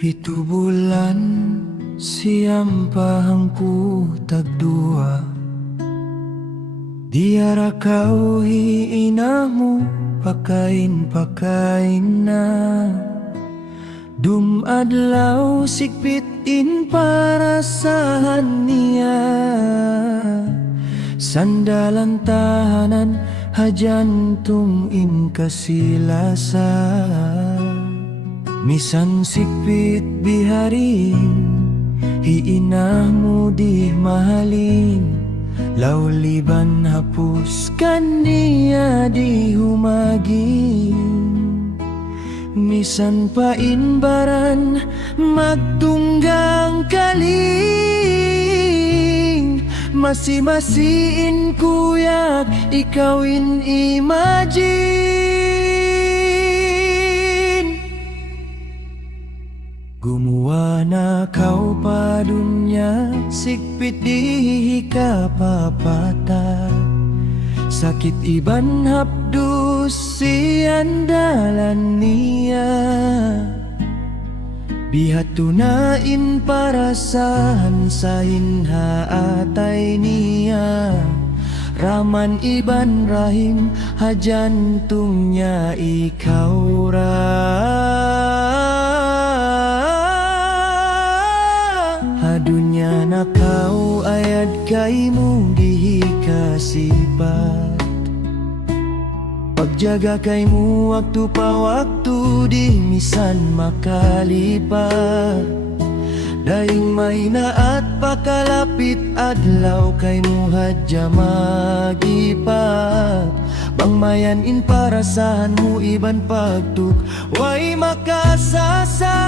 Pito bulan siyam pahangku tagdua, di arakaw hiinamu pakain na. Dumadlaw sikpitin para sa niya, sandalan tahanan hajantung inkasilasa. Misan sikpit biharin, hiinamu di mahalin, lauliban hapuskan niya di humagin. Misan painbaran magtunggang kaling, masi-masiin kuyak ikawin imagine. Gumawa na kau pa dunya, sikpit di ka papata. Sakit iban hapdus si andalan niya, bihat tunain para sahin haatay niya. Raman iban rahim hajantungnya ikaw ra. Hadunya na kau ayad kaimu dihikasipat, pagjaga kaimu waktu pa waktu di misan makalipat. Daing mainaat pakalapit adlaw kaimu hadja magipat. Bangmayanin para sahanmu iban pagtuk way makasasa.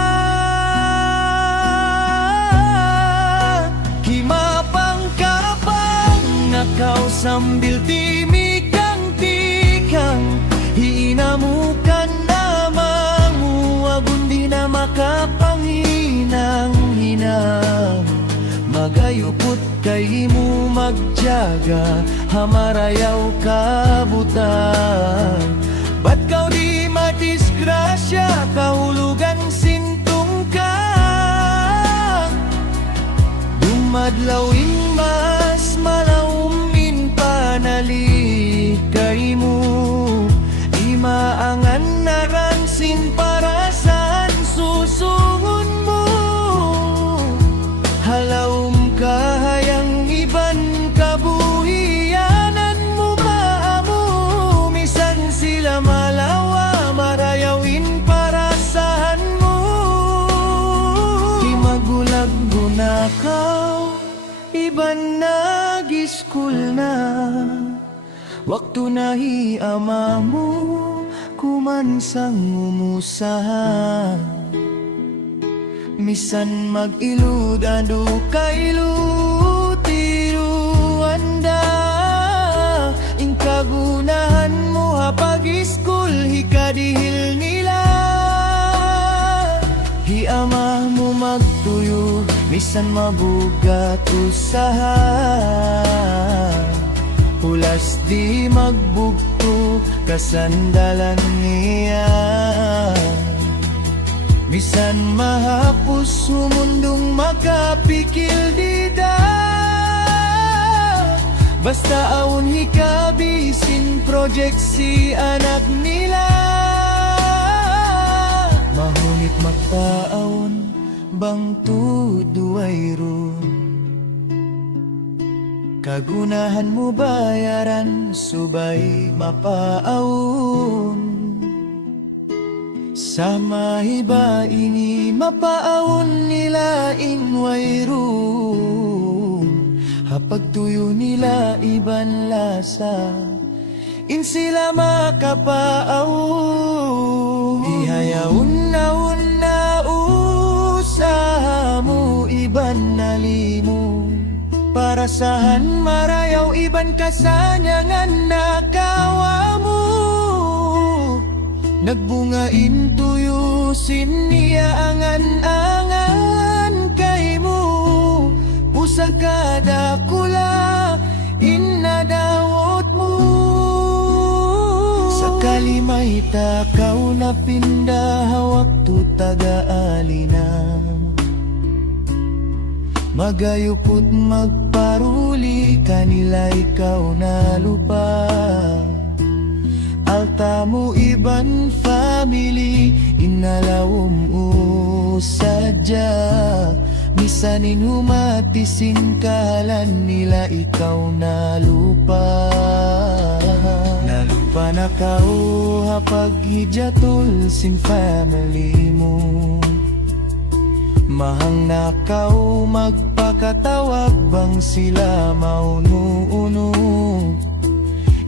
Kimapang-kapang nakau sambil timikang-tikang, hiinamu kan namamu agun di na makapanghinang-hinang. Magayupot kaimu magjaga hamarayaw kabutan. Ba't kau di madisgrasya kahulugan sintung ka? Dumadlawin mas malaumin panali kaimu, imaangan naransin para saan susungon mo. Halawm kahayang iban kabuhianan mo maamu, misan sila malawa marayawin para saan mo. Imagulag-guna kau iban nag-school na, waktu nahi amamu kumansang umusaha. Misan mag-ilud adu kailu-tiruanda, ingkagunahan mo hapag-school hikadihil nila. Hiamah mo magtuyo misan mabugat usaha, hulas di magbugto kasandalan niya. Misan mahapus sumundong makapikil dida, basta aun hikabisin proyeksi anak nila. Mahunit magpaon bang tuduay ron, kagunahan mo bayaran subay mapaawon. Sama iba ini mapaawon nila inwayroon, hapag tuyo nila iban lasa, in sila makapaawon. Ihayawon na usaha mo iban nalimu, para sahan marayaw iban kasanyangan nakawa mo. Nagbungain tuyo sinia angan-angan kaimu, pusa kada kula inadawot mo. Sakali may takaw na pindah waktu taga-alina, magayupot magparuli, kanila ikaw na lupa. Alta mo iban family, inalawom usadya. Bisanin humatisin kahalan nila ikaw na lupa. Na lupa na kau hapag hijatul sin family mo. Mahang nakaw magpakatawag bang sila mauno-uno.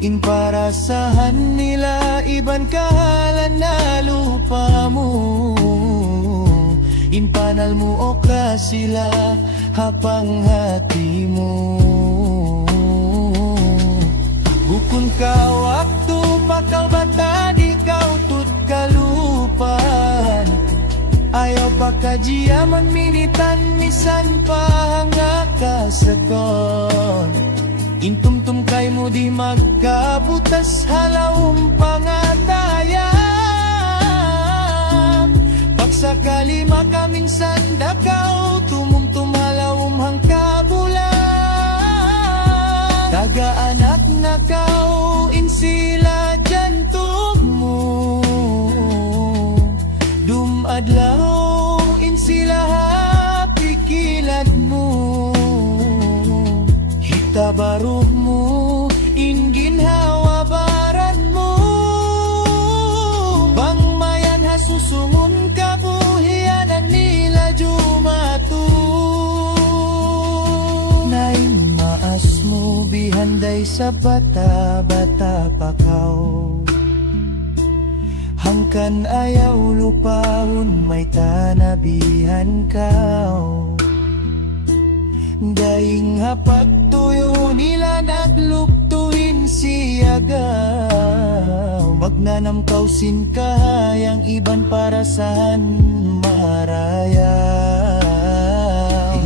In parasahan nila iban kahalan na lupa mo. In panal mo okra sila hapang hati mo. Bukun ka waktu pakal bata di kau tut kalupan. Ayaw pakajiaman minitan misan pahanga kasekon. Intumtum kay mo di magkabutas halawang pangataya. Pagsakali makaminsan dakaw tumumtum halawang hangkabulan. Taga-anak na kau insila jantung mo. Dumadlaw insila hapikilan mo. Hitabaruh mo inginhawa baran mo. Bangmayan hasusungun kabuhianan nila jumatu. Nain maas mo bihanday sa bata-bata pakaw. Hangkan ayaw lupaon may tanabihan kao. Daing hapag tuyo nila nagluptuin siyagaw. Magnanam kausin kahayang iban para saan maraya.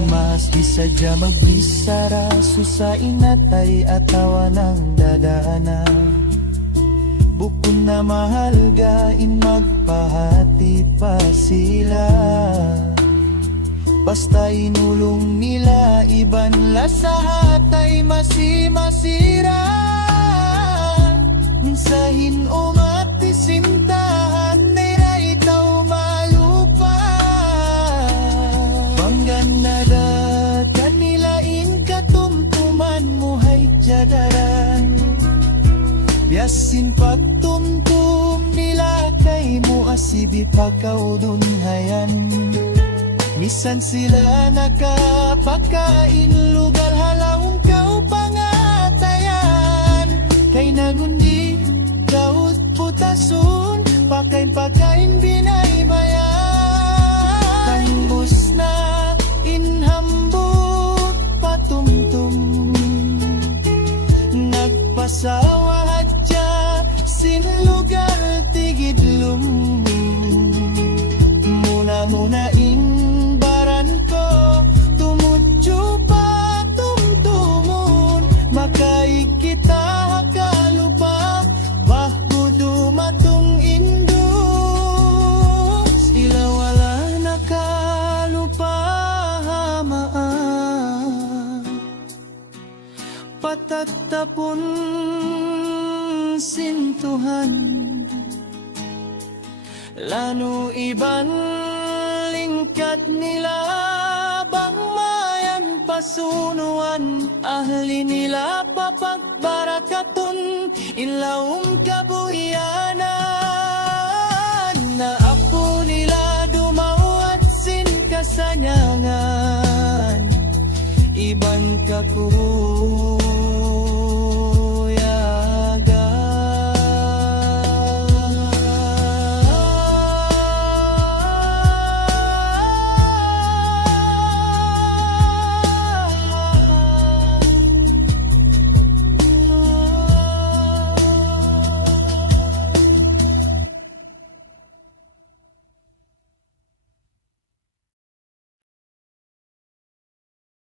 Mas bisadya magbisara susain natay atawa ng dadaana. Bukun na mahalgain magpahati pa sila. Basta inulong nila iban lasahat ay masimasira. Minsahin umatisintahan nila itaw malupa. Banggan na dagat nila in katumtuman mo hay jadaran. Biasin pagtumtum nila kay mo asibi pakaudunhayan. Misan sila nakapakain lugar halawang kau pangatayan. Kay nagundi daut putasun pakain-pakain binaybayan. Tangbus na inhambut patumtum nagpasawa sin lugar tigidlum. Muna-muna baran ko tumudyo pa tumtumun. Makaikita hakalupa bahu dumatong indus. Sila wala nakalupa hamaan. Patatapon sintuhan lano iban lingkat nila. Bangmayan pasunuan ahli nila papagbarakatun. Inlaong kabuhianan na apo nila dumawat sin kasanyangan. Iban kaku